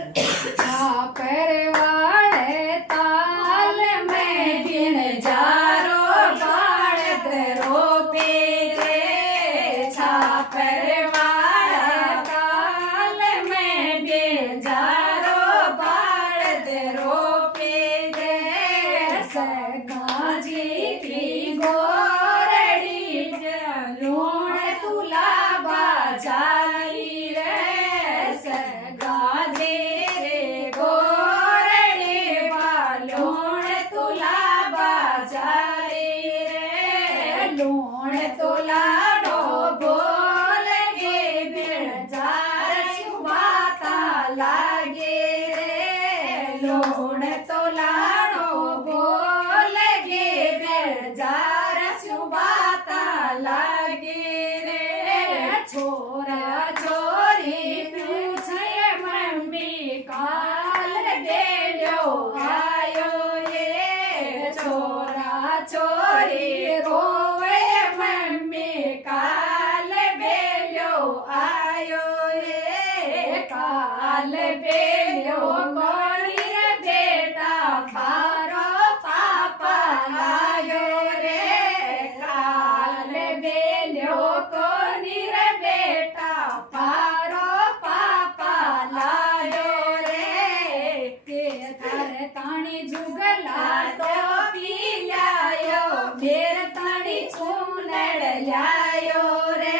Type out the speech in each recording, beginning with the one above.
छापर वाले ताल में बिन जारो बाड़त रोपे रे। छापर वाला ताल में बिन जारो बाड़त रोपे रे। सगाजी की गोरड़ी लूण तुला बाजारी रे। सगाजी रे गोरड़ी बालूण तुला बाजारी रे। लूण तुला डो बोल गे बिन जार शुभाता लागे रे। लूण तुला डो बोल गे बिन जार शुभाता लागे रे। छोरा छोरी पूछे मम्मी काल बेलो आयो ये। छोरा छोरी रोवे मम्मी काल बेलो आयो ये। काल बेलो कोनी रे बेटा थारो पापा आयो रे। काल बेलो कोनी रे बेटा थारो पापा लायो रे। के थारे ताणी जुगला तो पी लायो मेर ताणी चूनड़ लायो रे।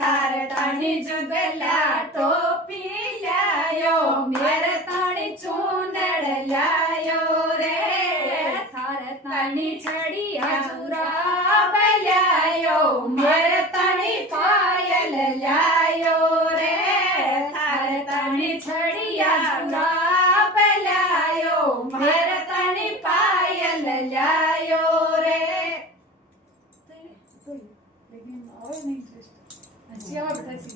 थारे ताणी जुगला तो पी लायो मेर ताणी चूनड़ लायो रे। थारे ताणी छड़िया जुरा बलायो मेर ताणी पायल लायो रे। थारे ताणी छड़िया जुरा बलायो मेर ताणी पायल लायो रे। लेकिन और नहीं इंटरेस्ट हंसी आवा बेटा सी